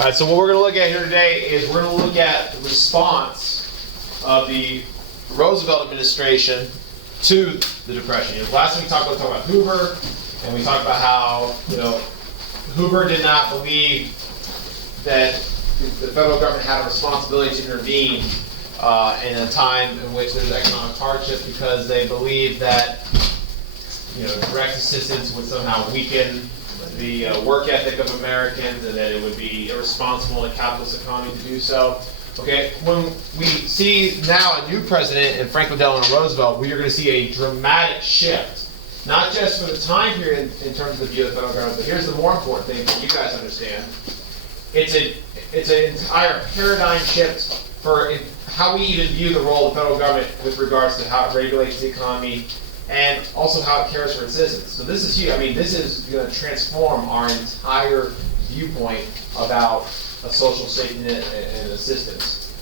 All right, so what we're going to look at here today is we're going to look at the response of the Roosevelt administration to the Depression. Last week we talked about Hoover, and we talked about how Hoover did not believe that the federal government had a responsibility to intervene in a time in which there's economic hardship, because they believed that direct assistance would somehow weaken the work ethic of Americans, and that it would be irresponsible in a capitalist economy to do so. Okay, when we see now a new president in Franklin Delano Roosevelt, we are going to see a dramatic shift, not just for the time period in terms of the view of the federal government, but here's the more important thing that you guys understand. It's an entire paradigm shift for how we even view the role of the federal government with regards to how it regulates the economy and also how it cares for its citizens. So this is huge. I mean, this is going to transform our entire viewpoint about a social safety net and assistance.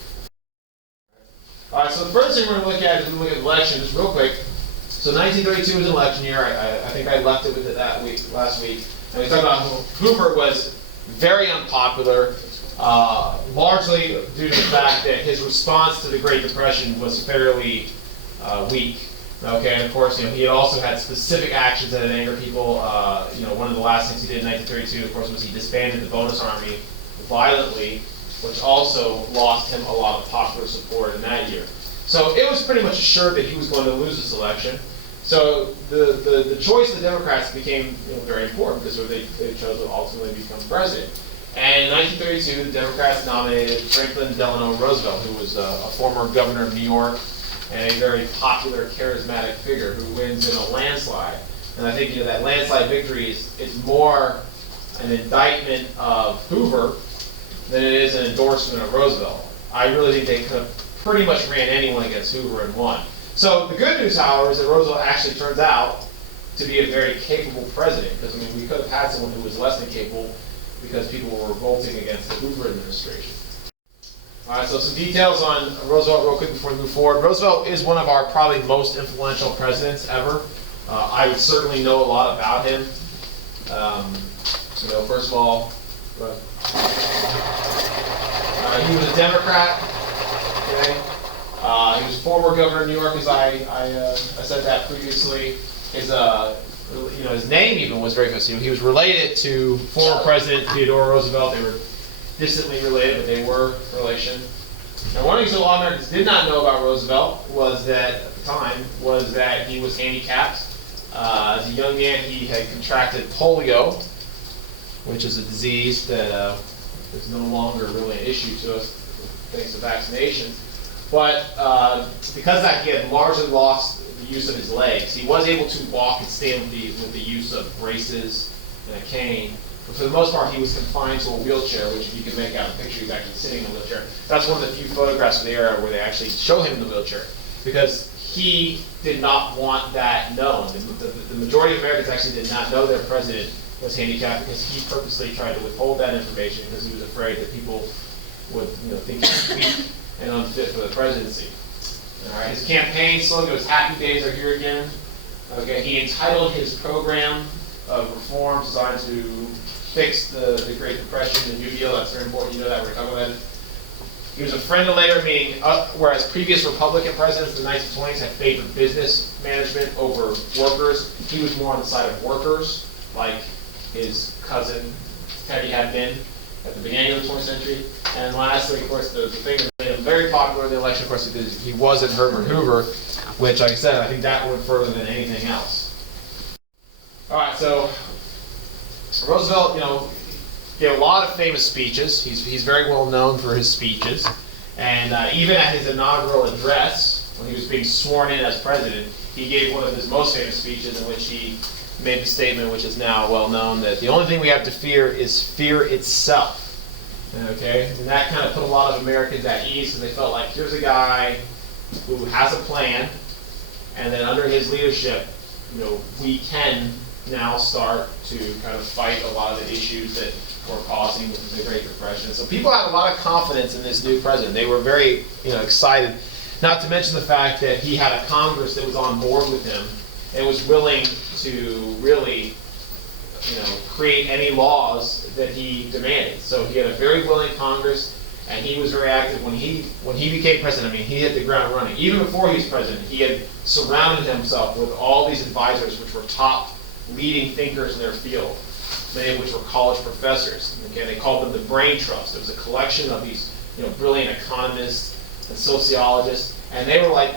All right, so the first thing we're going to look at is we look at elections real quick. So 1932 was an election year. I think I left it with it last week. And we talked about Hoover was very unpopular, largely due to the fact that his response to the Great Depression was fairly weak. Okay, and of course, he had also had specific actions that had angered people. One of the last things he did in 1932, of course, was he disbanded the bonus army violently, which also lost him a lot of popular support in that year. So it was pretty much assured that he was going to lose this election. So the choice of the Democrats became very important, because they chose to ultimately become president. And in 1932, the Democrats nominated Franklin Delano Roosevelt, who was a former governor of New York and a very popular, charismatic figure who wins in a landslide. And I think that landslide victory is more an indictment of Hoover than it is an endorsement of Roosevelt. I really think they could have pretty much ran anyone against Hoover and won. So the good news, however, is that Roosevelt actually turns out to be a very capable president, because we could have had someone who was less than capable because people were revolting against the Hoover administration. All right, so some details on Roosevelt real quick before we move forward. Roosevelt is one of our probably most influential presidents ever. I would certainly know a lot about him. First of all, he was a Democrat. Okay, he was former governor of New York, as I said that previously. His name even was very famous. He was related to former President Theodore Roosevelt. They were distantly related, but they were relation. Now, one of the things a lot of Americans did not know about Roosevelt was that, at the time, was that he was handicapped. As a young man, he had contracted polio, which is a disease that is no longer really an issue to us thanks to vaccinations. But because of that, he had largely lost the use of his legs. He was able to walk and stand with the use of braces and a cane. But for the most part, he was confined to a wheelchair, which, if you can make out a picture, he's actually sitting in a wheelchair. That's one of the few photographs of the era where they actually show him in the wheelchair, because he did not want that known. The majority of Americans actually did not know their president was handicapped, because he purposely tried to withhold that information because he was afraid that people would think he was weak and unfit for the presidency. All right. His campaign slogan was "Happy Days Are Here Again." Okay. He entitled his program of reforms designed to fix the Great Depression, the New Deal. That's very important. You know that. We're talking about it. He was a friend of labor, meaning whereas previous Republican presidents in the 1920s had favored business management over workers, he was more on the side of workers, like his cousin Teddy had been at the beginning of the 20th century. And lastly, of course, the thing that made him very popular in the election, of course, because he wasn't Herbert Hoover, which, like I said, I think that went further than anything else. All right, so Roosevelt, gave a lot of famous speeches. He's very well known for his speeches. And even at his inaugural address, when he was being sworn in as president, he gave one of his most famous speeches in which he made the statement, which is now well known, that the only thing we have to fear is fear itself. Okay? And that kind of put a lot of Americans at ease, because they felt like, here's a guy who has a plan, and then under his leadership, we can now start to kind of fight a lot of the issues that were causing the Great Depression. So people had a lot of confidence in this new president. They were very, excited. Not to mention the fact that he had a Congress that was on board with him and was willing to really create any laws that he demanded. So he had a very willing Congress, and he was very active. When he became president, I mean, he hit the ground running. Even before he was president, he had surrounded himself with all these advisors, which were top leading thinkers in their field, many of which were college professors. Okay, they called them the Brain Trust. It was a collection of these brilliant economists and sociologists, and they were like,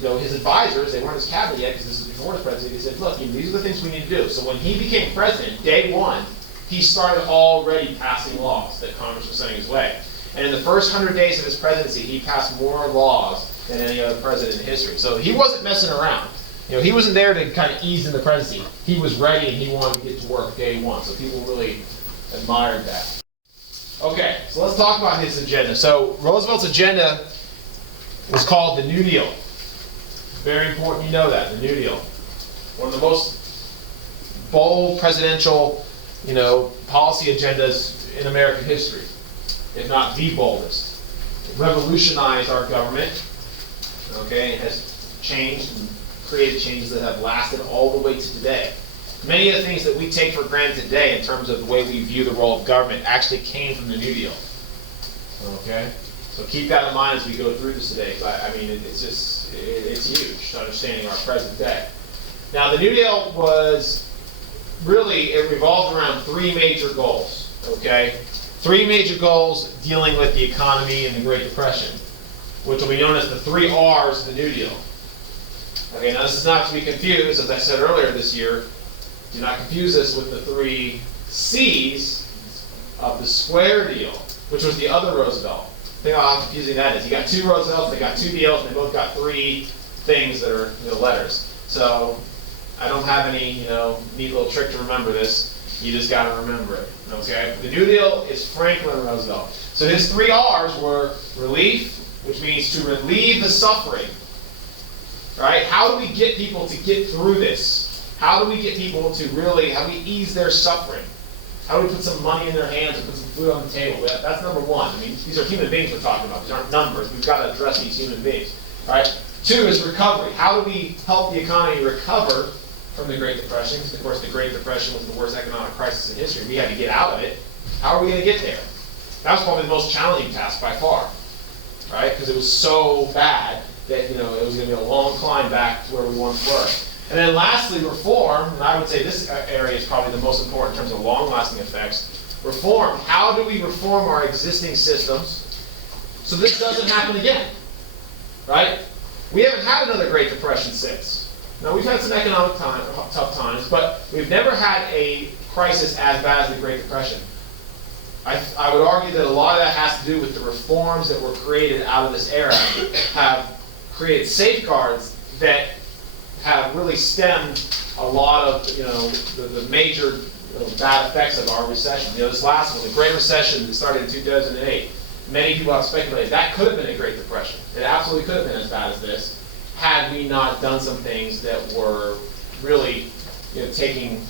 his advisors. They weren't his cabinet yet because this was before his presidency. They said, look, these are the things we need to do. So when he became president, day one, he started already passing laws that Congress was sending his way. And in the first 100 days of his presidency, he passed more laws than any other president in history. So he wasn't messing around. He wasn't there to kind of ease in the presidency. He was ready and he wanted to get to work day one. So people really admired that. Okay, so let's talk about his agenda. So Roosevelt's agenda was called the New Deal. Very important you know that, the New Deal. One of the most bold presidential, policy agendas in American history, if not the boldest. It revolutionized our government, okay, and has changed and created changes that have lasted all the way to today. Many of the things that we take for granted today in terms of the way we view the role of government actually came from the New Deal. Okay? So keep that in mind as we go through this today. I mean, it's huge to understanding our present day. Now, the New Deal it revolved around three major goals. Okay? Three major goals dealing with the economy and the Great Depression, which will be known as the 3 R's of the New Deal. Okay, now this is not to be confused, as I said earlier this year, do not confuse this with the 3 C's of the Square Deal, which was the other Roosevelt. Think about how confusing that is. You got 2 Roosevelts, they got 2 deals, and they both got 3 things that are letters. So I don't have any neat little trick to remember this. You just got to remember it. Okay? The New Deal is Franklin Roosevelt. So his 3 R's were relief, which means to relieve the suffering. Right? How do we get people to get through this? How do we get people to how do we ease their suffering? How do we put some money in their hands and put some food on the table? That's number 1. I mean, these are human beings we're talking about. These aren't numbers. We've got to address these human beings. Right? 2 is recovery. How do we help the economy recover from the Great Depression? Because, of course, the Great Depression was the worst economic crisis in history. We had to get out of it. How are we going to get there? That was probably the most challenging task by far. Right? Because it was so bad that it was going to be a long climb back to where we once were. And then lastly, reform, and I would say this area is probably the most important in terms of long-lasting effects. Reform, how do we reform our existing systems so this doesn't happen again? Right? We haven't had another Great Depression since. Now, we've had some economic tough times, but we've never had a crisis as bad as the Great Depression. I would argue that a lot of that has to do with the reforms that were created out of this era have created safeguards that have really stemmed a lot of the major bad effects of our recession. This last one, the Great Recession that started in 2008, many people have speculated that could have been a Great Depression. It absolutely could have been as bad as this had we not done some things that were really taking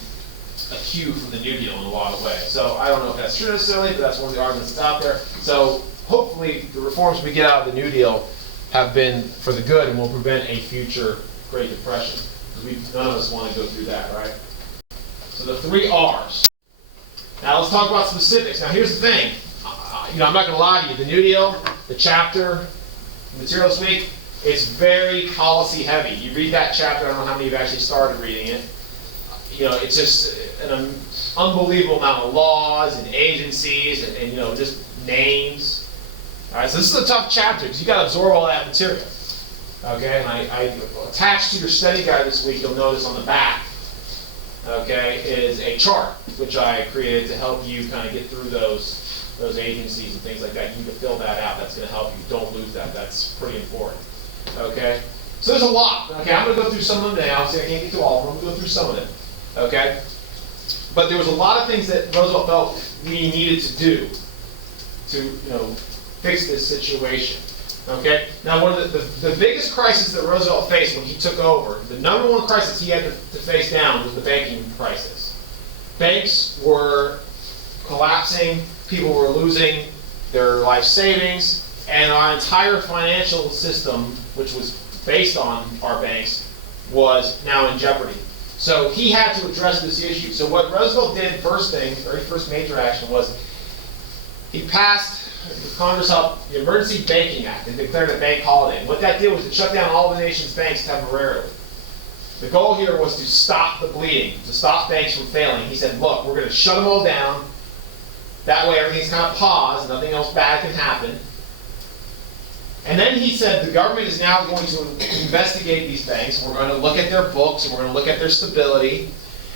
a cue from the New Deal in a lot of ways. So I don't know if that's true necessarily, but that's one of the arguments that's out there. So hopefully the reforms we get out of the New Deal have been for the good and will prevent a future Great Depression. Because none of us want to go through that, right? So the 3 R's. Now let's talk about specifics. Now here's the thing. I'm not going to lie to you. The New Deal, the chapter, the material this week, it's very policy heavy. You read that chapter, I don't know how many of you have actually started reading it. It's just an unbelievable amount of laws and agencies and just names. All right, so this is a tough chapter because you got to absorb all that material. Okay, and I attached to your study guide this week, you'll notice on the back, okay, is a chart which I created to help you kind of get through those agencies and things like that. You can fill that out. That's going to help you. Don't lose that. That's pretty important. Okay, so there's a lot. Okay, I'm going to go through some of them now. See, I can't get to all of them. I'm going to go through some of them. Okay, but there was a lot of things that Roosevelt felt we needed to do to fix this situation. Okay. Now, one of the biggest crisis that Roosevelt faced when he took over, the number 1 crisis he had to face down was the banking crisis. Banks were collapsing, people were losing their life savings, and our entire financial system, which was based on our banks, was now in jeopardy. So he had to address this issue. So what Roosevelt did first thing, very first major action, was he passed Congress up the Emergency Banking Act and declared a bank holiday. And what that did was it shut down all the nation's banks temporarily. The goal here was to stop the bleeding, to stop banks from failing. He said, look, we're going to shut them all down. That way everything's kind of paused, nothing else bad can happen. And then he said the government is now going to investigate these banks. We're going to look at their books, and we're going to look at their stability.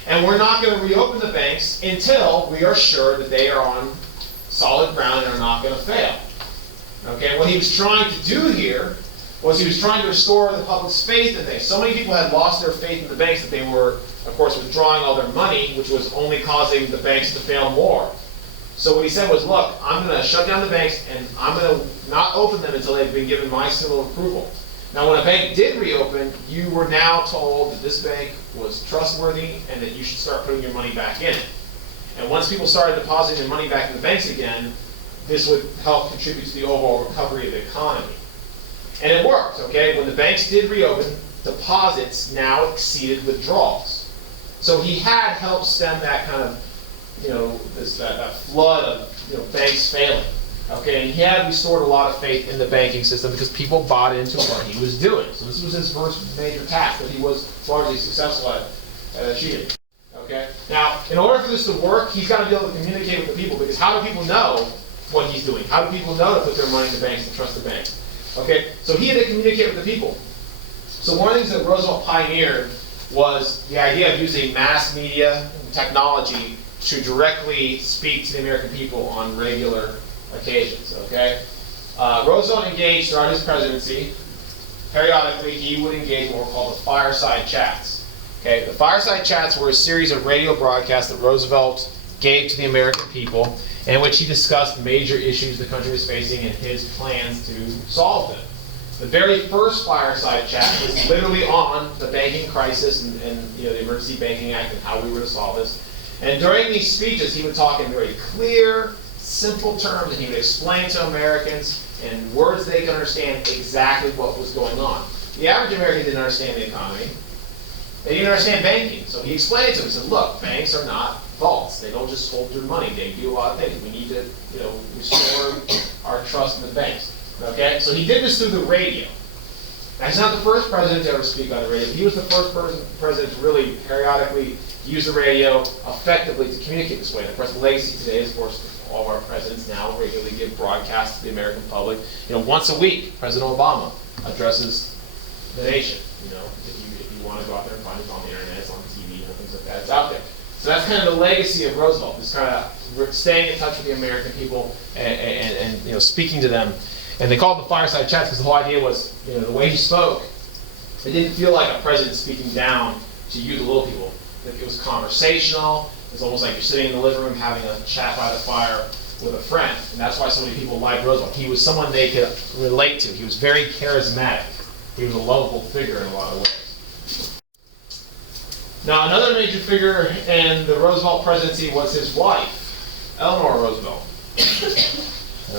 And we're not going to reopen the banks until we are sure that they are on solid ground and are not going to fail. Okay, what he was trying to do here was he was trying to restore the public's faith in things. So many people had lost their faith in the banks that they were, of course, withdrawing all their money, which was only causing the banks to fail more. So what he said was, look, I'm going to shut down the banks, and I'm going to not open them until they've been given my seal of approval. Now, when a bank did reopen, you were now told that this bank was trustworthy and that you should start putting your money back in it. And once people started depositing their money back in the banks again, this would help contribute to the overall recovery of the economy. And it worked, okay? When the banks did reopen, deposits now exceeded withdrawals. So he had helped stem that kind of, that flood of banks failing. Okay, and he had restored a lot of faith in the banking system because people bought into what he was doing. So this was his first major task that he was largely successful at achieving. Okay, now in order for this to work, he's got to be able to communicate with the people, because how do people know what he's doing? How do people know to put their money in the banks and trust the banks? Okay, so he had to communicate with the people. So one of the things that Roosevelt pioneered was the idea of using mass media and technology to directly speak to the American people on regular occasions, okay? Roosevelt engaged throughout his presidency. Periodically, he would engage in what were called the fireside chats. Okay, the fireside chats were a series of radio broadcasts that Roosevelt gave to the American people, in which he discussed major issues the country was facing and his plans to solve them. The very first fireside chat was literally on the banking crisis and the Emergency Banking Act and how we were to solve this. And during these speeches, he would talk in very clear, simple terms, and he would explain to Americans in words they could understand exactly what was going on. The average American didn't understand the economy. They didn't understand banking. So he explained it to them. He said, look, banks are not vaults. They don't just hold your money. They do a lot of things. We need to restore our trust in the banks. Okay? So he did this through the radio. Now, he's not the first president to ever speak on the radio. He was the first president to really periodically use the radio effectively to communicate this way. And of course, the legacy today is, of course, all of our presidents now regularly give broadcasts to the American public. Once a week, President Obama addresses the nation. If you want to go out there and find it, on the internet, it's on TV, things like that. It's out there. So that's kind of the legacy of Roosevelt, this kind of staying in touch with the American people and speaking to them. And they called it the fireside chats because the whole idea was, the way he spoke, it didn't feel like a president speaking down to you, the little people. It was conversational. It was almost like you're sitting in the living room having a chat by the fire with a friend. And that's why so many people liked Roosevelt. He was someone they could relate to. He was very charismatic. He was a lovable figure in a lot of ways. Now, another major figure in the Roosevelt presidency was his wife, Eleanor Roosevelt.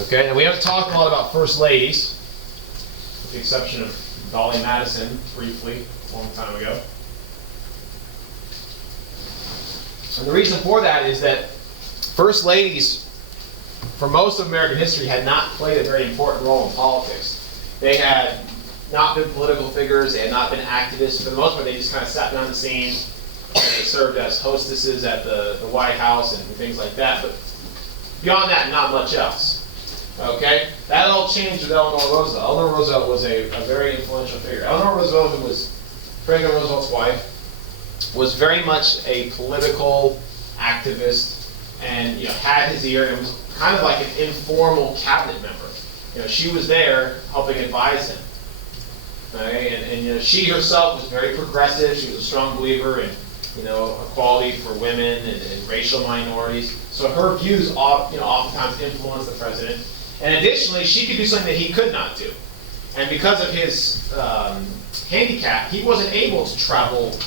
Okay, and we haven't talked a lot about first ladies, with the exception of Dolly Madison, briefly, a long time ago. And the reason for that is that first ladies, for most of American history, had not played a very important role in politics. They had not been political figures, they had not been activists. For the most part, they just kind of sat behind the scenes. They served as hostesses at the White House and things like that. But beyond that, not much else. Okay? That all changed with Eleanor Roosevelt. Eleanor Roosevelt was a very influential figure. Eleanor Roosevelt, who was Franklin Roosevelt's wife, was very much a political activist and had his ear, and was kind of like an informal cabinet member. She was there helping advise him. Okay? And she herself was very progressive. She was a strong believer in equality for women and racial minorities. So her views oftentimes influenced the president. And additionally, she could do something that he could not do. And because of his handicap, he wasn't able to travel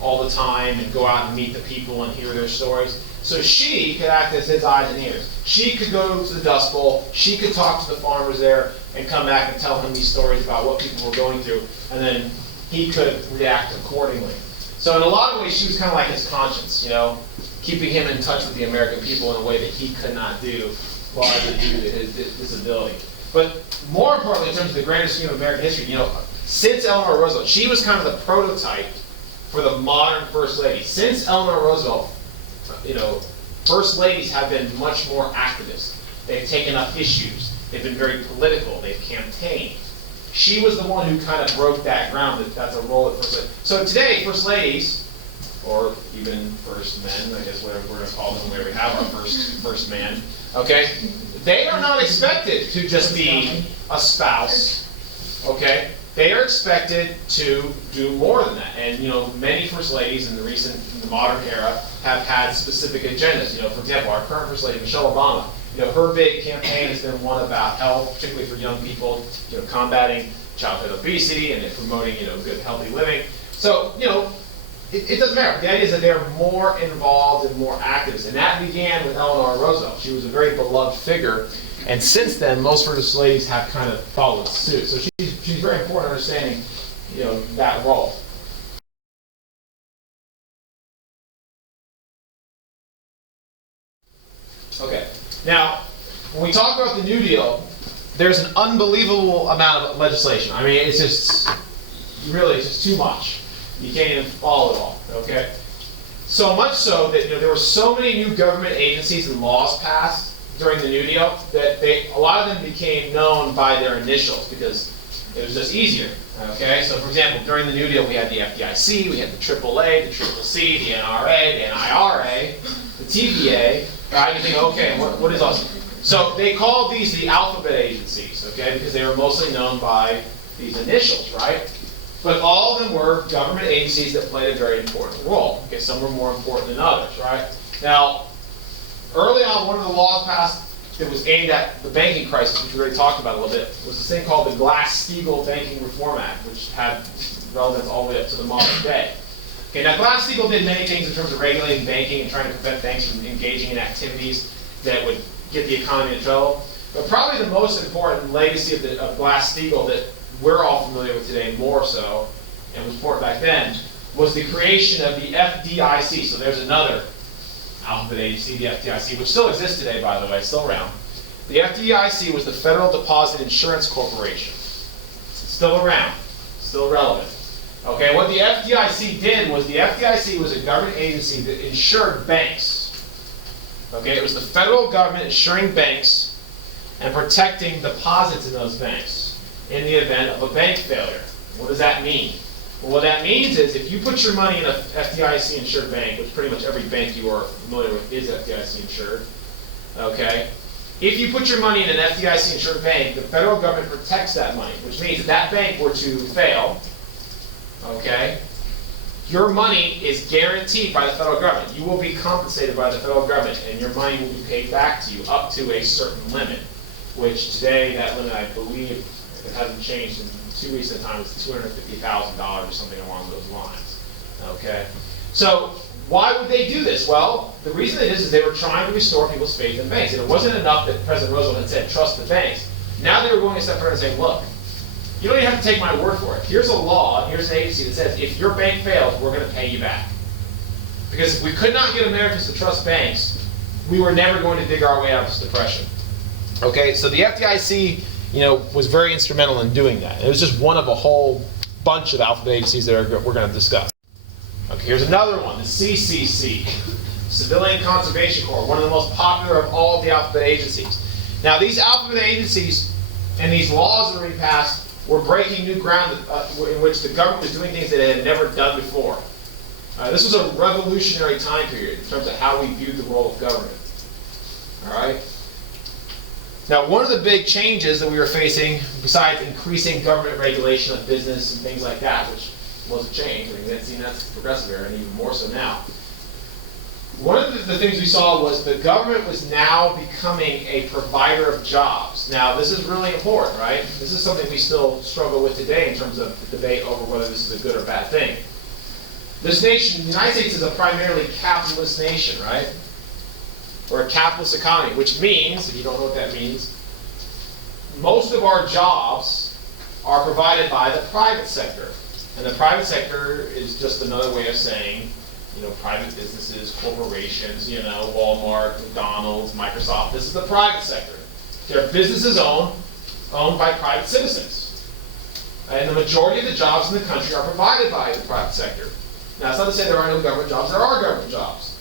all the time and go out and meet the people and hear their stories. So she could act as his eyes and ears. She could go to the Dust Bowl, she could talk to the farmers there and come back and tell him these stories about what people were going through, and then he could react accordingly. So in a lot of ways, she was kind of like his conscience, you know, keeping him in touch with the American people in a way that he could not do, largely due to his disability. But more importantly, in terms of the grander scheme of American history, you know, since Eleanor Roosevelt, she was kind of the prototype for the modern First Lady. Since Eleanor Roosevelt, you know, First Ladies have been much more activist. They've taken up issues. They've been very political. They've campaigned. She was the one who kind of broke that ground. That's a role of First Lady. So today, First Ladies, or even First Men, I guess whatever we're going to call them, where we have our first man, okay? They are not expected to just be a spouse, okay? They are expected to do more than that. And you know, many First Ladies in the modern era have had specific agendas. You know, for example, our current First Lady, Michelle Obama, you know, her big campaign has been one about health, particularly for young people, you know, combating childhood obesity and promoting, you know, good, healthy living. So, you know, it doesn't matter. The idea is that they're more involved and more activist. And that began with Eleanor Roosevelt. She was a very beloved figure. And since then, most First Ladies have kind of followed suit. So she's very important in understanding, you know, that role. Okay. Now, when we talk about the New Deal, there's an unbelievable amount of legislation. I mean, it's just, really, it's just too much. You can't even follow it all, okay? So much so that, you know, there were so many new government agencies and laws passed during the New Deal that a lot of them became known by their initials because it was just easier, okay? So for example, during the New Deal, we had the FDIC, we had the AAA, the CCC, the NRA, the NIRA, the TVA, right? You think, okay, what is awesome? So they called these the alphabet agencies, okay, because they were mostly known by these initials, right? But all of them were government agencies that played a very important role. Okay, some were more important than others, right? Now, early on, one of the laws passed that was aimed at the banking crisis, which we already talked about a little bit, was this thing called the Glass-Steagall Banking Reform Act, which had relevance all the way up to the modern day. Okay, now Glass-Steagall did many things in terms of regulating banking and trying to prevent banks from engaging in activities that would get the economy in trouble. But probably the most important legacy of Glass-Steagall that we're all familiar with today more so, and was important back then, was the creation of the FDIC. So there's another alphabet agency, the FDIC, which still exists today, by the way, still around. The FDIC was the Federal Deposit Insurance Corporation. Still around, still relevant. Okay, what the FDIC did was the FDIC was a government agency that insured banks. Okay, it was the federal government insuring banks and protecting deposits in those banks in the event of a bank failure. What does that mean? Well, what that means is if you put your money in a FDIC insured bank, which pretty much every bank you are familiar with is FDIC insured, okay? If you put your money in an FDIC insured bank, the federal government protects that money, which means if that bank were to fail, okay, your money is guaranteed by the federal government. You will be compensated by the federal government, and your money will be paid back to you up to a certain limit, which today, that limit, I believe, if it hasn't changed in too recent time, it's $250,000 or something along those lines, okay? So why would they do this? Well, the reason it is they were trying to restore people's faith in banks. And it wasn't enough that President Roosevelt had said, trust the banks. Now they were going a step further and saying, look, you don't even have to take my word for it. Here's a law, and here's an agency that says, if your bank fails, we're going to pay you back. Because if we could not get Americans to trust banks, we were never going to dig our way out of this depression. Okay, so the FDIC, you know, was very instrumental in doing that. It was just one of a whole bunch of alphabet agencies that we're going to discuss. Okay, here's another one, the CCC, Civilian Conservation Corps, one of the most popular of all of the alphabet agencies. Now, these alphabet agencies and these laws that were being passed were breaking new ground in which the government was doing things that it had never done before. This was a revolutionary time period in terms of how we viewed the role of government. All right? Now, one of the big changes that we were facing, besides increasing government regulation of business and things like that, which was a change, I mean, that's the progressive era, and even more so now. One of the things we saw was the government was now becoming a provider of jobs. Now, this is really important, right? This is something we still struggle with today in terms of the debate over whether this is a good or bad thing. This nation, the United States, is a primarily capitalist nation, right? Or a capitalist economy, which means, if you don't know what that means, most of our jobs are provided by the private sector. And the private sector is just another way of saying, private businesses, corporations, Walmart, McDonald's, Microsoft. This is the private sector. They're businesses owned by private citizens. And the majority of the jobs in the country are provided by the private sector. Now, it's not to say there are no government jobs. There are government jobs.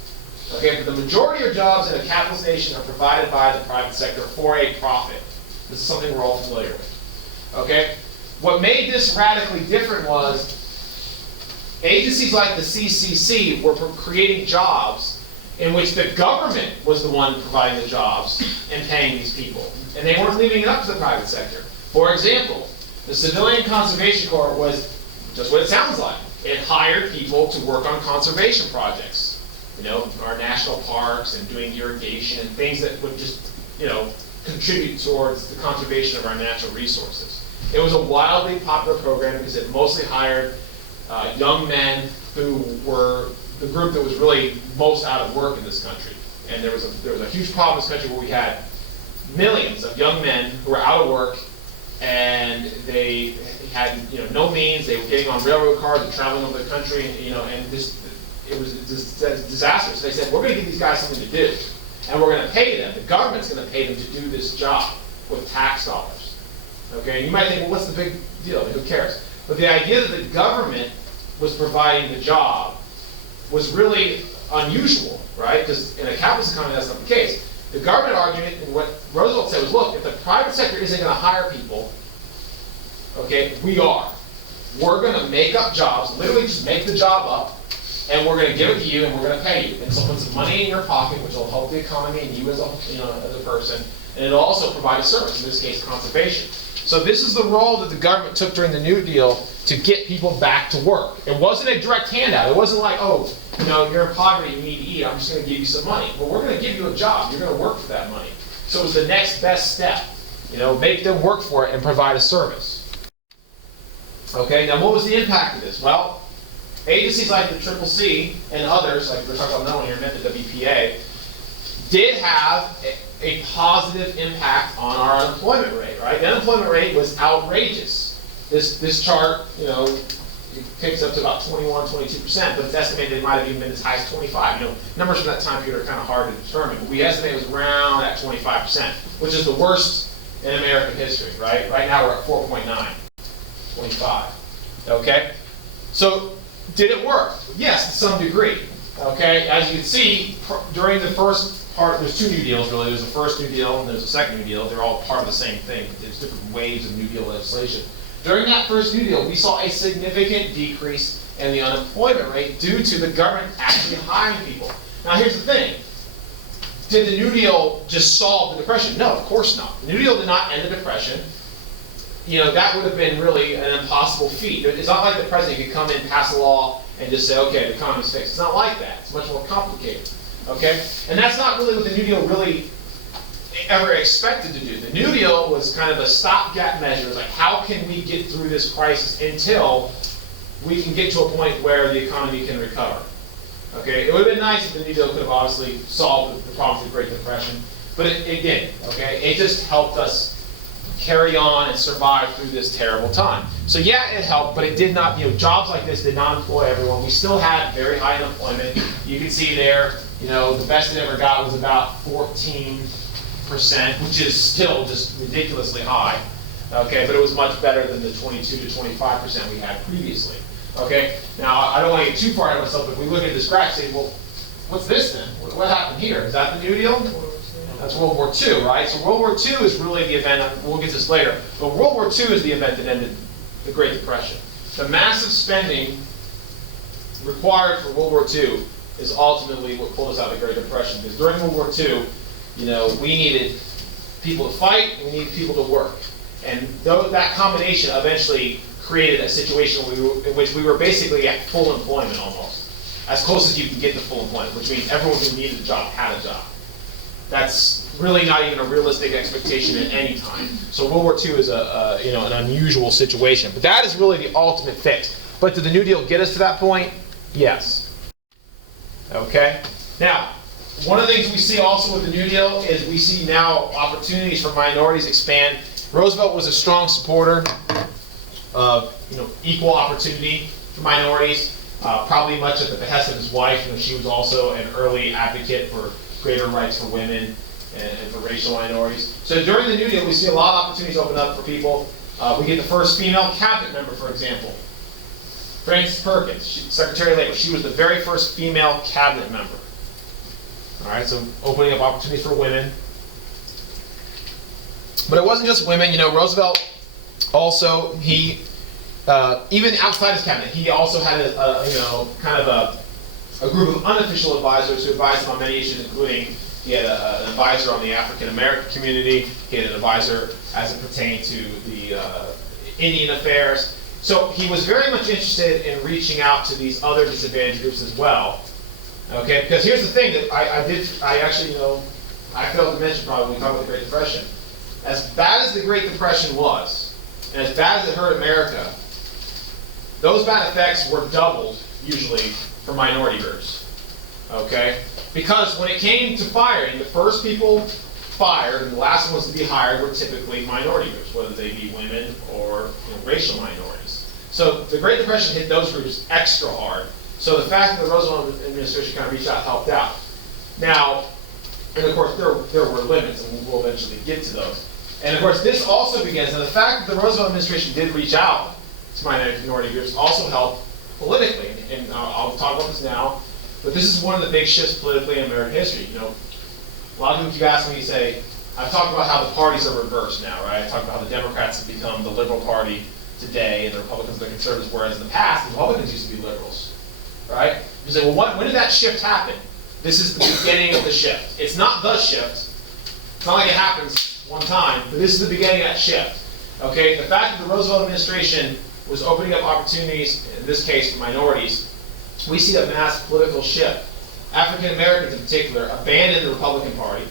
Okay, but the majority of jobs in a capitalist nation are provided by the private sector for a profit. This is something we're all familiar with. Okay? What made this radically different was agencies like the CCC were creating jobs in which the government was the one providing the jobs and paying these people. And they weren't leaving it up to the private sector. For example, the Civilian Conservation Corps was just what it sounds like. It hired people to work on conservation projects. Our national parks and doing irrigation and things that would just, contribute towards the conservation of our natural resources. It was a wildly popular program because it mostly hired young men who were the group that was really most out of work in this country. And there was a huge problem in this country where we had millions of young men who were out of work, and they had no means. They were getting on railroad cars and traveling over the country, and it was a disaster. So they said, we're going to give these guys something to do, and we're going to pay them. The government's going to pay them to do this job with tax dollars. Okay, and you might think, well, what's the big deal? Who cares? But the idea that the government was providing the job was really unusual, right? Because in a capitalist economy, that's not the case. The government argument, and what Roosevelt said was, look, if the private sector isn't going to hire people, okay, we are. We're going to make up jobs, literally just make the job up, and we're going to give it to you, and we're going to pay you. And so put some money in your pocket, which will help the economy and you as a person, and it'll also provide a service, in this case, conservation. So this is the role that the government took during the New Deal to get people back to work. It wasn't a direct handout. It wasn't like, oh, you're in poverty, you need to eat, I'm just going to give you some money. Well, we're going to give you a job. You're going to work for that money. So it was the next best step. Make them work for it and provide a service. Okay, now what was the impact of this? Well, agencies like the CCC and others, like we're talking about another one here, the WPA, did have a positive impact on our unemployment rate, right? The unemployment rate was outrageous. This chart, it picks up to about 21, 22%, but it's estimated it might have even been as high as 25. Numbers from that time period are kind of hard to determine, but we estimate it was around at 25%, which is the worst in American history, right? Right now we're at 4.9, 25, okay? So, did it work? Yes, to some degree, okay? As you can see, during the first part, there's two New Deals really. There's the first New Deal and there's the second New Deal. They're all part of the same thing. There's different waves of New Deal legislation. During that first New Deal, we saw a significant decrease in the unemployment rate due to the government actually hiring people. Now here's the thing. Did the New Deal just solve the Depression? No, of course not. The New Deal did not end the Depression. That would have been really an impossible feat. It's not like the president could come in, pass a law, and just say, okay, the economy's fixed. It's not like that. It's much more complicated. Okay? And that's not really what the New Deal really ever expected to do. The New Deal was kind of a stopgap measure. It's like, how can we get through this crisis until we can get to a point where the economy can recover? Okay? It would have been nice if the New Deal could have obviously solved the problems of the Great Depression, but it didn't. Okay? It just helped us carry on and survive through this terrible time. So yeah, it helped, but it did not, jobs like this did not employ everyone. We still had very high unemployment. You can see there, the best it ever got was about 14%, which is still just ridiculously high. Okay, but it was much better than the 22 to 25% we had previously. Okay, now I don't want to get too far ahead of myself, but if we look at this graph and say, well, what's this then? What happened here? Is that the New Deal? That's World War II, right? So World War II is really the event, we'll get to this later, but World War II is the event that ended the Great Depression. The massive spending required for World War II is ultimately what pulled us out of the Great Depression. Because during World War II, we needed people to fight, we needed people to work. And that combination eventually created a situation in which we were basically at full employment almost. As close as you can get to full employment, which means everyone who needed a job had a job. That's really not even a realistic expectation at any time. So World War II is an unusual situation. But that is really the ultimate fix. But did the New Deal get us to that point? Yes. Okay? Now, one of the things we see also with the New Deal is we see now opportunities for minorities expand. Roosevelt was a strong supporter of equal opportunity for minorities, probably much at the behest of his wife. She was also an early advocate for greater rights for women and for racial minorities. So during the New Deal, we see a lot of opportunities open up for people. We get the first female cabinet member, for example. Frances Perkins, Secretary of Labor. She was the very first female cabinet member. All right, so opening up opportunities for women. But it wasn't just women. Roosevelt also, he even outside his cabinet, he also had a group of unofficial advisors who advised him on many issues, including he had an advisor on the African American community. He had an advisor as it pertained to the Indian affairs. So he was very much interested in reaching out to these other disadvantaged groups as well. Okay, because here's the thing that I failed to mention probably when we talk about the Great Depression. As bad as the Great Depression was, and as bad as it hurt America, those bad effects were doubled, usually, for minority groups. Okay? Because when it came to firing, the first people fired and the last ones to be hired were typically minority groups, whether they be women or racial minorities. So the Great Depression hit those groups extra hard. So the fact that the Roosevelt administration kind of reached out helped out. Now, and of course there were limits, and we'll eventually get to those. And of course this also begins, and the fact that the Roosevelt administration did reach out to minority groups also helped politically. And I'll talk about this now, but this is one of the big shifts politically in American history. A lot of people, if you ask me, say, I've talked about how the parties are reversed now, right? I talked about how the Democrats have become the liberal party today, and the Republicans are the conservatives, whereas in the past, the Republicans used to be liberals, right? You say, well, when did that shift happen? This is the beginning of the shift. It's not the shift. It's not like it happens one time, but this is the beginning of that shift. Okay, the fact that the Roosevelt administration was opening up opportunities, in this case for minorities, we see a mass political shift. African Americans in particular abandoned the Republican Party,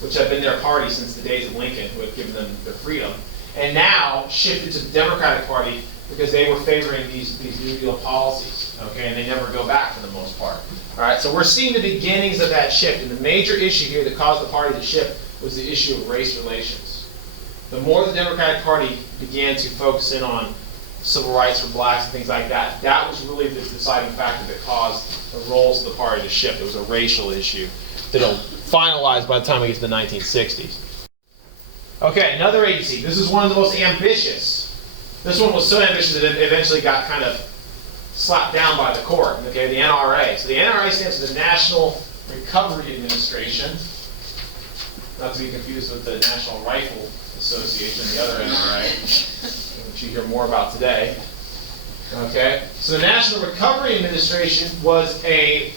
which had been their party since the days of Lincoln, who had given them their freedom, and now shifted to the Democratic Party because they were favoring these New Deal policies, okay, and they never go back for the most part. All right, so we're seeing the beginnings of that shift, and the major issue here that caused the party to shift was the issue of race relations. The more the Democratic Party began to focus in on civil rights for blacks and things like that, that was really the deciding factor that caused the roles of the party to shift. It was a racial issue that'll finalize by the time we get to the 1960s. Okay, another agency. This is one of the most ambitious. This one was so ambitious that it eventually got kind of slapped down by the court. Okay, the NRA. So the NRA stands for the National Recovery Administration, not to be confused with the National Rifle Association, the other NRA, which you hear more about today. Okay, so the National Recovery Administration was a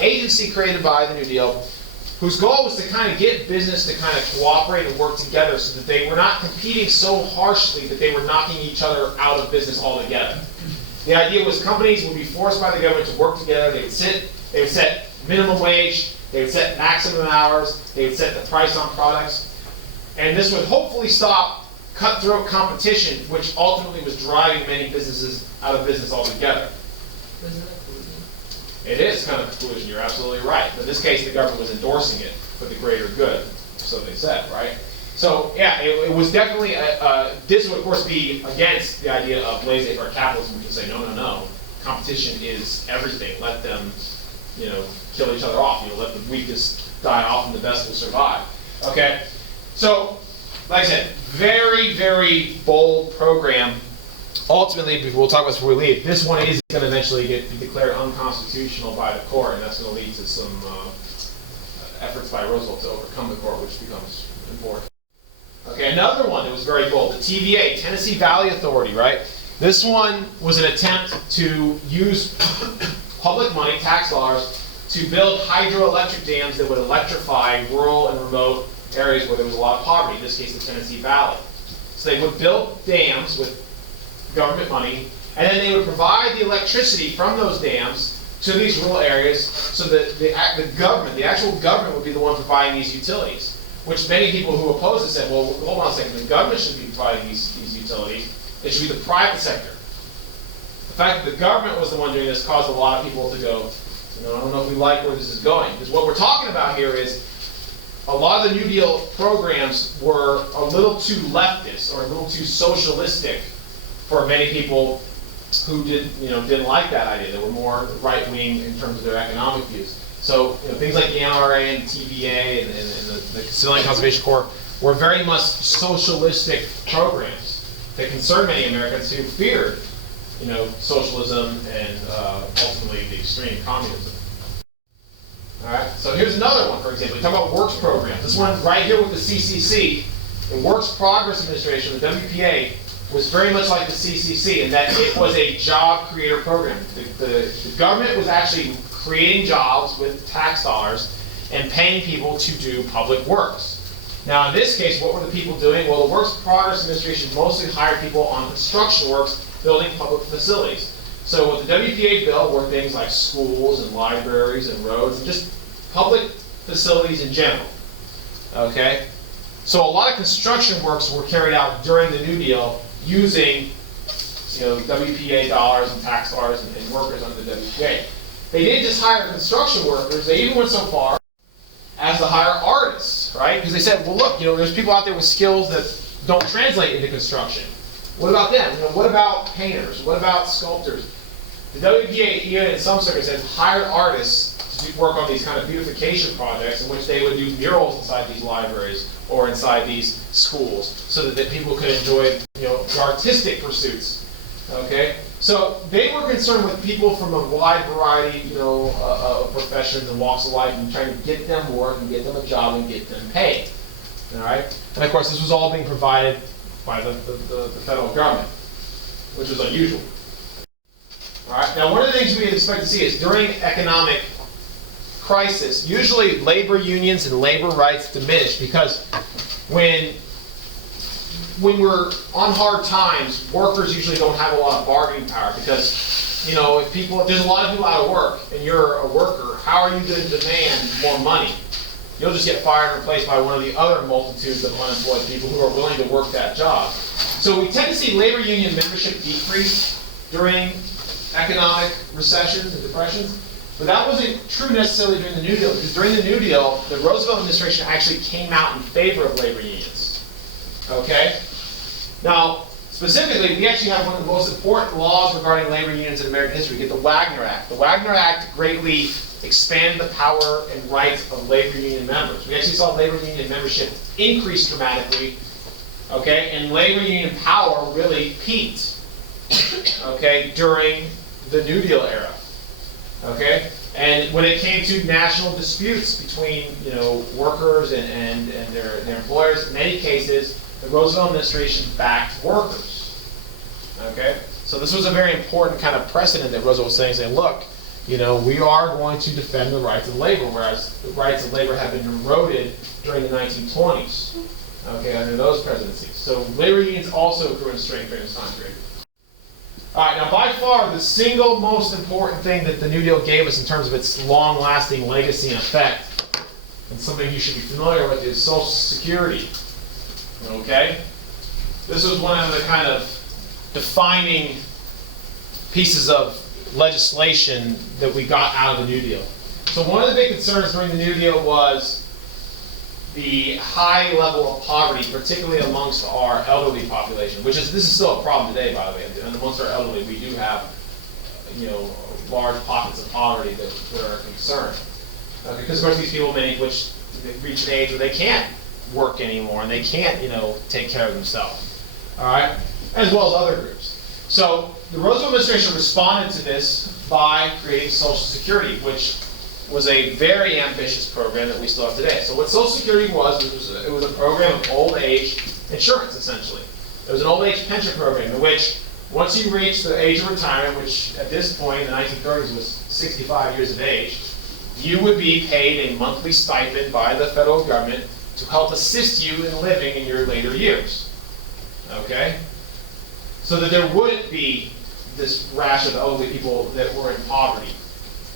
agency created by the New Deal, whose goal was to kind of get business to kind of cooperate and work together so that they were not competing so harshly that they were knocking each other out of business altogether. The idea was companies would be forced by the government to work together. They would set minimum wage, they would set maximum hours, they would set the price on products, and this would hopefully stop cutthroat competition, which ultimately was driving many businesses out of business altogether. It is kind of collusion, you're absolutely right. But in this case, the government was endorsing it for the greater good, so they said, right? So, yeah, it was definitely, this would, of course, be against the idea of laissez-faire capitalism, which would say, no, competition is everything. Let them, kill each other off. Let the weakest die off and the best will survive. Okay? So, like I said, very, very bold program. Ultimately, we'll talk about this before we leave, this one is going to eventually be declared unconstitutional by the court, and that's going to lead to some efforts by Roosevelt to overcome the court, which becomes important. Okay, another one that was very bold, the TVA, Tennessee Valley Authority, right? This one was an attempt to use public money, tax dollars, to build hydroelectric dams that would electrify rural and remote areas where there was a lot of poverty, in this case the Tennessee Valley. So they would build dams with government money, and then they would provide the electricity from those dams to these rural areas so that the actual government would be the one providing these utilities, which many people who oppose it said, well, hold on a second, the government should be providing these utilities, it should be the private sector. The fact that the government was the one doing this caused a lot of people to go, I don't know if we like where this is going, because what we're talking about here is a lot of the New Deal programs were a little too leftist or a little too socialistic for many people who didn't like that idea. They were more right-wing in terms of their economic views. So things like the NRA and TVA and the Civilian Conservation Corps were very much socialistic programs that concerned many Americans who feared socialism and ultimately the extreme communism. All right, so here's another one, for example. We talk about works programs. This one right here with the CCC, the Works Progress Administration, the WPA, was very much like the CCC in that it was a job creator program. The government was actually creating jobs with tax dollars and paying people to do public works. Now in this case, what were the people doing? Well, the Works Progress Administration mostly hired people on construction works, building public facilities. So what the WPA built were things like schools and libraries and roads and just public facilities in general. Okay? So a lot of construction works were carried out during the New Deal using WPA dollars and tax dollars and workers under the WPA. They didn't just hire construction workers, they even went so far as to hire artists, right? Because they said, well look, there's people out there with skills that don't translate into construction. What about them? What about painters? What about sculptors? The WPA, even in some circles, has hired artists to work on these kind of beautification projects in which they would do murals inside these libraries or inside these schools so that people could enjoy artistic pursuits. Okay? So they were concerned with people from a wide variety of professions and walks of life and trying to get them work and get them a job and get them paid. All right? And of course, this was all being provided by the federal government, which was unusual. All right. Now, one of the things we'd expect to see is during economic crisis, usually labor unions and labor rights diminish because when we're on hard times, workers usually don't have a lot of bargaining power because if there's a lot of people out of work and you're a worker, how are you going to demand more money? You'll just get fired and replaced by one of the other multitudes of unemployed people who are willing to work that job. So we tend to see labor union membership decrease during economic recessions and depressions, but that wasn't true necessarily during the New Deal, because during the New Deal, the Roosevelt administration actually came out in favor of labor unions. Okay? Now, specifically, we actually have one of the most important laws regarding labor unions in American history. We get the Wagner Act. The Wagner Act greatly expanded the power and rights of labor union members. We actually saw labor union membership increase dramatically, okay, and labor union power really peaked, okay, during the New Deal era, okay? And when it came to national disputes between, workers and their employers, in many cases, the Roosevelt administration backed workers, okay? So this was a very important kind of precedent that Roosevelt was saying, look, we are going to defend the rights of labor, whereas the rights of labor have been eroded during the 1920s, okay, under those presidencies. So labor unions also grew in strength during this time period. All right, now by far the single most important thing that the New Deal gave us in terms of its long-lasting legacy and effect, and something you should be familiar with, is Social Security. Okay? This was one of the kind of defining pieces of legislation that we got out of the New Deal. So one of the big concerns during the New Deal was the high level of poverty, particularly amongst our elderly population, this is still a problem today, by the way. And amongst our elderly, we do have, large pockets of poverty that are a concern. Because of course these people, many of which reach an age where they can't work anymore and they can't, take care of themselves. All right, as well as other groups. So the Roosevelt administration responded to this by creating Social Security, which was a very ambitious program that we still have today. So what Social Security was it was a program of old age insurance, essentially. It was an old age pension program in which once you reach the age of retirement, which at this point in the 1930s was 65 years of age, you would be paid a monthly stipend by the federal government to help assist you in living in your later years. Okay? So that there wouldn't be this rash of elderly people that were in poverty.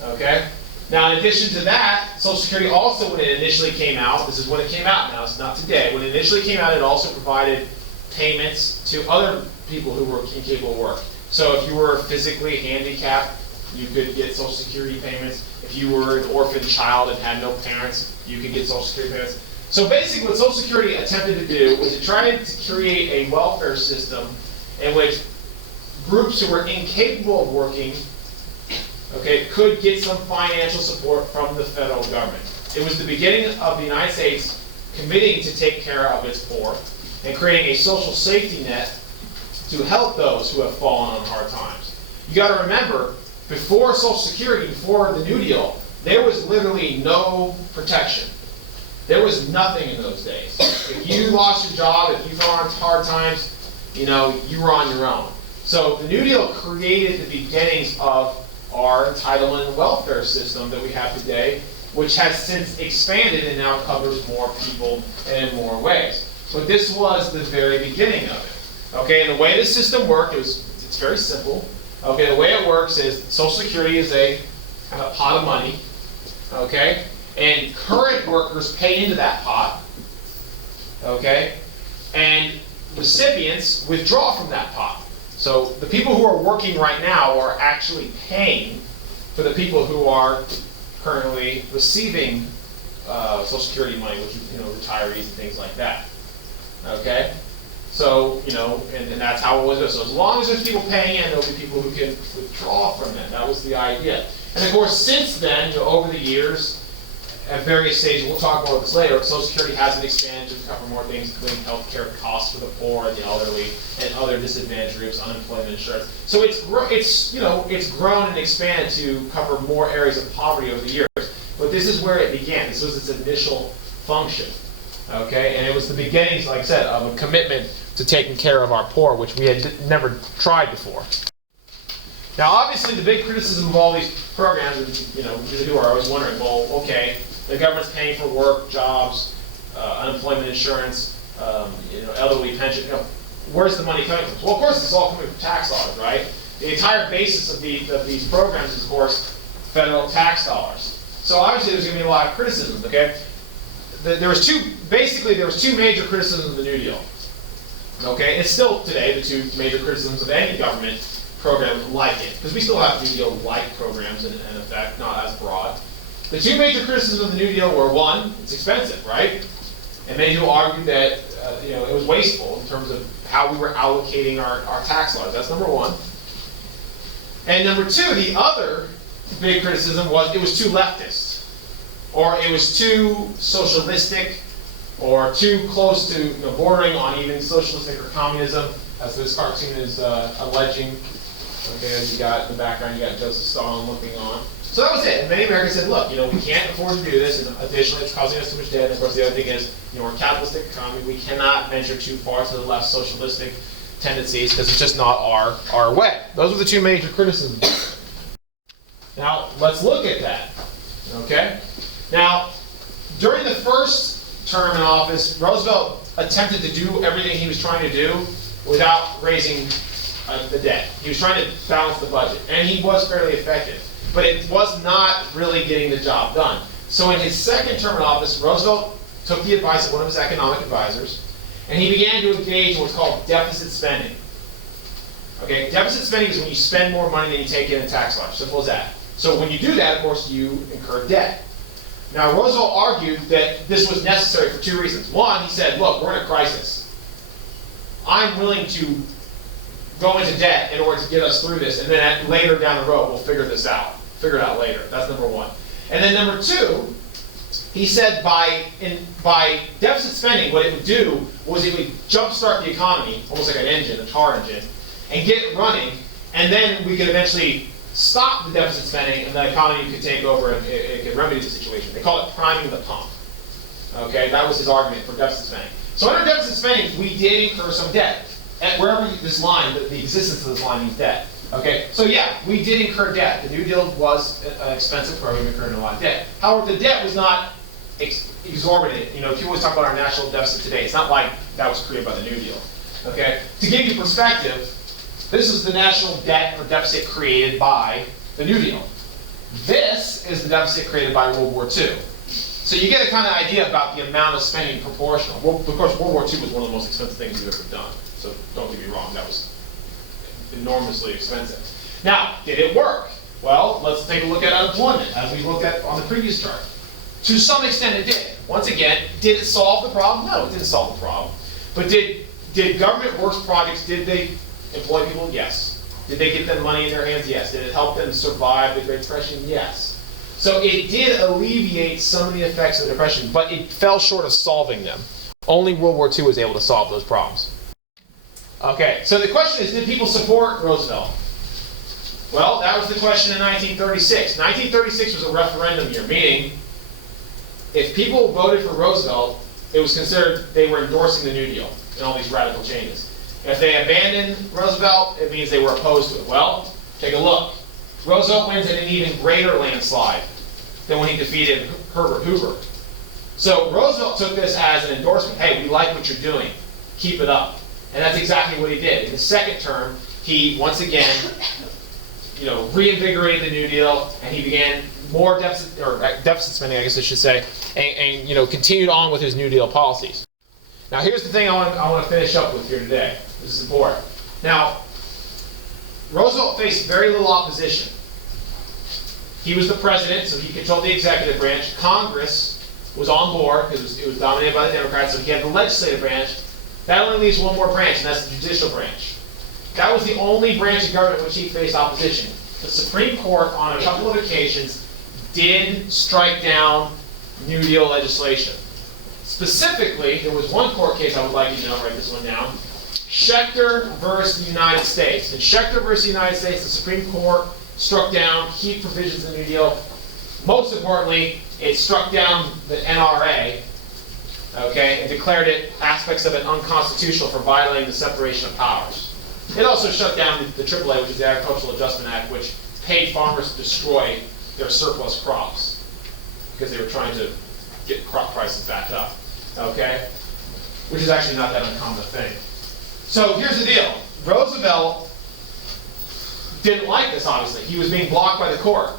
Okay? Now, in addition to that, Social Security also, when it initially came out, this is when it came out now, it's not today, when it initially came out, it also provided payments to other people who were incapable of work. So if you were physically handicapped, you could get Social Security payments. If you were an orphan child and had no parents, you could get Social Security payments. So basically what Social Security attempted to do was it tried to create a welfare system in which groups who were incapable of working, okay, could get some financial support from the federal government. It was the beginning of the United States committing to take care of its poor and creating a social safety net to help those who have fallen on hard times. You got to remember, before Social Security, before the New Deal, there was literally no protection. There was nothing in those days. If you lost your job, if you fell on hard times, you were on your own. So the New Deal created the beginnings of our entitlement and welfare system that we have today, which has since expanded and now covers more people and in more ways. But this was the very beginning of it. Okay, and the way the system worked, it's very simple. Okay, the way it works is Social Security is a kind of pot of money. Okay, and current workers pay into that pot. Okay, and recipients withdraw from that pot. So the people who are working right now are actually paying for the people who are currently receiving Social Security money, which is retirees and things like that. Okay, so and that's how it was. So as long as there's people paying in, there'll be people who can withdraw from it. That was the idea. And of course, since then, over the years, at various stages, we'll talk about this later, Social Security hasn't expanded to cover more things, including health care costs for the poor and the elderly and other disadvantaged groups, unemployment insurance. So it's grown and expanded to cover more areas of poverty over the years. But this is where it began. This was its initial function. Okay, and it was the beginnings, like I said, of a commitment to taking care of our poor, which we had never tried before. Now, obviously, the big criticism of all these programs is, people are always wondering, well, okay, the government's paying for work, jobs, unemployment insurance, elderly pension. Where's the money coming from? Well, of course, it's all coming from tax dollars, right? The entire basis of these programs is, of course, federal tax dollars. So obviously, there's going to be a lot of criticism. Okay, there was two major criticisms of the New Deal. Okay, it's still today the two major criticisms of any government program like it, because we still have New Deal-like programs in effect, not as broad. The two major criticisms of the New Deal were, one, it's expensive, right? And many people argued that it was wasteful in terms of how we were allocating our tax dollars. That's number one. And number two, the other big criticism was it was too leftist, or it was too socialistic, or too close to bordering on even socialistic or communism, as this cartoon is alleging. Okay, and you got in the background, you got Joseph Stalin looking on. So that was it. And many Americans said, look, we can't afford to do this, and additionally, it's causing us too much debt. And of course, the other thing is, we're a capitalistic economy. We cannot venture too far to the left socialistic tendencies because it's just not our way. Those were the two major criticisms. Now, let's look at that. Okay? Now, during the first term in office, Roosevelt attempted to do everything he was trying to do without raising the debt. He was trying to balance the budget, and he was fairly effective. But it was not really getting the job done. So in his second term in office, Roosevelt took the advice of one of his economic advisors, and he began to engage in what's called deficit spending. Okay, deficit spending is when you spend more money than you take in tax dollars. Simple as that. So when you do that, of course, you incur debt. Now, Roosevelt argued that this was necessary for two reasons. One, he said, look, we're in a crisis. I'm willing to go into debt in order to get us through this, and then later down the road, we'll figure this out. Figure it out later. That's number one. And then number two, he said by deficit spending, what it would do was it would jumpstart the economy, almost like an engine, a car engine, and get it running, and then we could eventually stop the deficit spending, and the economy could take over and it could remedy the situation. They call it priming the pump. Okay, that was his argument for deficit spending. So under deficit spending, we did incur some debt. And wherever this line, the existence of this line means debt. Okay, so yeah, we did incur debt. The New Deal was an expensive program, incurring a lot of debt. However, the debt was not exorbitant. People always talk about our national deficit today. It's not like that was created by the New Deal. Okay, to give you perspective, this is the national debt or deficit created by the New Deal. This is the deficit created by World War II. So you get a kind of idea about the amount of spending proportional. Well, of course, World War II was one of the most expensive things we've ever done. So don't get me wrong, that was enormously expensive. Now, did it work? Well, let's take a look at unemployment, as we looked at on the previous chart. To some extent it did. Once again, did it solve the problem? No, it didn't solve the problem. But did government works projects, did they employ people? Yes. Did they get them money in their hands? Yes. Did it help them survive the Great Depression? Yes. So it did alleviate some of the effects of the Depression, but it fell short of solving them. Only World War II was able to solve those problems. Okay, so the question is, did people support Roosevelt? Well, that was the question in 1936. 1936 was a referendum year, meaning if people voted for Roosevelt, it was considered they were endorsing the New Deal and all these radical changes. If they abandoned Roosevelt, it means they were opposed to it. Well, take a look. Roosevelt wins in an even greater landslide than when he defeated Herbert Hoover. So Roosevelt took this as an endorsement. Hey, we like what you're doing. Keep it up. And that's exactly what he did. In the second term, he once again, reinvigorated the New Deal, and he began more deficit spending, I guess I should say, and continued on with his New Deal policies. Now, here's the thing I want to finish up with here today. This is important. Now, Roosevelt faced very little opposition. He was the president, so he controlled the executive branch. Congress was on board because it was dominated by the Democrats, so he had the legislative branch. That only leaves one more branch, and that's the judicial branch. That was the only branch of government in which he faced opposition. The Supreme Court, on a couple of occasions, did strike down New Deal legislation. Specifically, there was one court case I would like you to know, write this one down. Schechter versus the United States. In Schechter versus the United States, the Supreme Court struck down key provisions of the New Deal. Most importantly, it struck down the NRA, okay, and declared it aspects of it unconstitutional for violating the separation of powers. It also shut down the AAA, which is the Agricultural Adjustment Act, which paid farmers to destroy their surplus crops because they were trying to get crop prices back up, okay? Which is actually not that uncommon a thing. So here's the deal. Roosevelt didn't like this, obviously. He was being blocked by the court.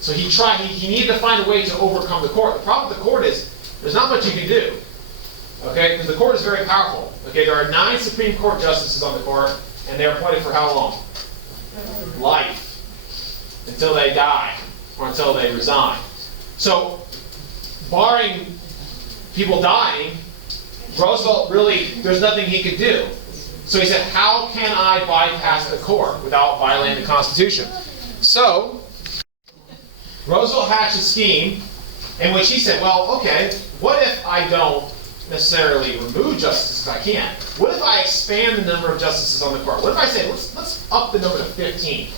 So he needed to find a way to overcome the court. The problem with the court is there's not much you can do, okay? Because the court is very powerful. Okay, there are 9 Supreme Court justices on the court, and they're appointed for how long? Life. Until they die, or until they resign. So, barring people dying, Roosevelt really, there's nothing he could do. So he said, how can I bypass the court without violating the Constitution? So, Roosevelt hatched a scheme in which he said, well, okay, what if I don't necessarily remove justices if I can? What if I expand the number of justices on the court? What if I say, let's up the number to 15?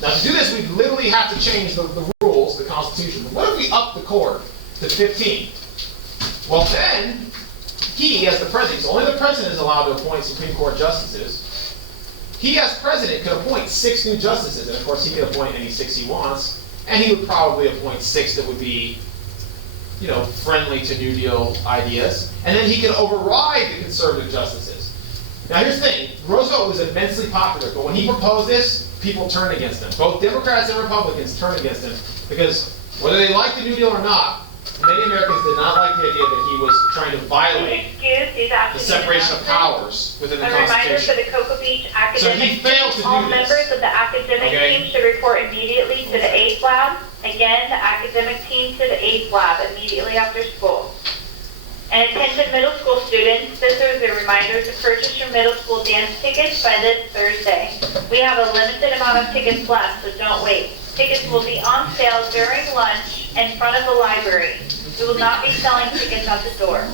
Now, to do this, we literally have to change the rules, the Constitution. But what if we up the court to 15? Well, then, he, as the president, so only the president is allowed to appoint Supreme Court justices. He, as president, could appoint 6 new justices, and of course, he could appoint any 6 he wants, and he would probably appoint 6 that would be, friendly to New Deal ideas, and then he could override the conservative justices. Now, here's the thing: Roosevelt was immensely popular, but when he proposed this, people turned against him. Both Democrats and Republicans turned against him because whether they liked the New Deal or not, many Americans did not like the idea that he was trying to violate the separation of powers within the Constitution. A reminder for the Cocoa Beach academic so he failed to do all this. members of the academic team should report immediately to the ACE lab. Again, the academic team to the ACE lab immediately after school. And attention middle school students, this is a reminder to purchase your middle school dance tickets by this Thursday. We have a limited amount of tickets left, so don't wait. Tickets will be on sale during lunch in front of the library. We will not be selling tickets at the door.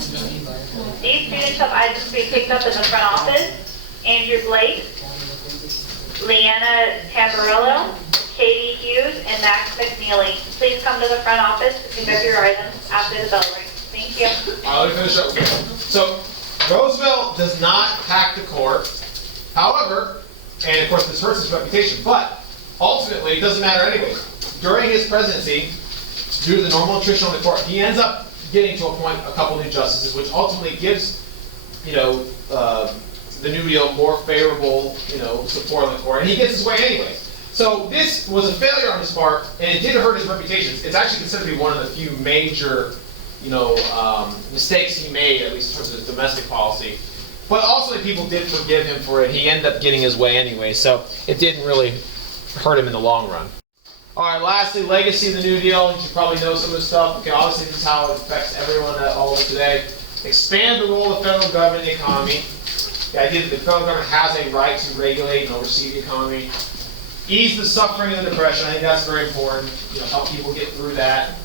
These students have items to be picked up in the front office. Andrew Blake, Leanna Tamburillo, Katie Hughes, and Max McNeely. Please come to the front office to pick up your items after the bell rings. Thank you. Let me finish up. So, Roosevelt does not hack the court. However, and of course this hurts his reputation, but ultimately it doesn't matter anyways. During his presidency, due to the normal attrition on the court, he ends up getting to appoint a couple new justices, which ultimately gives, the New Deal more favorable, support on the court, and he gets his way anyways. So this was a failure on his part, and it did hurt his reputation. It's actually considered to be one of the few major, mistakes he made, at least in terms of his domestic policy. But also, people did forgive him for it. He ended up getting his way anyway, so it didn't really hurt him in the long run. All right, lastly, legacy of the New Deal. You should probably know some of this stuff. Okay, obviously this is how it affects everyone all over today. Expand the role of the federal government in the economy. the idea that the federal government has a right to regulate and oversee the economy, ease the suffering of the Depression. I think that's very important. Help people get through that.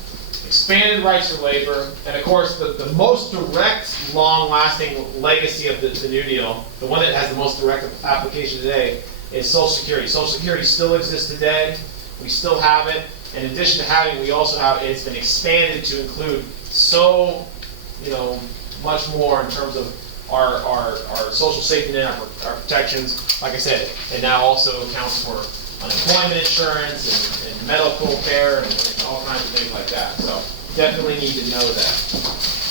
Expanded rights for labor, and of course, the most direct, long-lasting legacy of the New Deal, the one that has the most direct application today, is Social Security. Social Security still exists today. We still have it. In addition to having it, we also have it's been expanded to include so, much more in terms of our social safety net, our protections. Like I said, it now also accounts for unemployment insurance and medical care and all kinds of things like that. So definitely need to know that.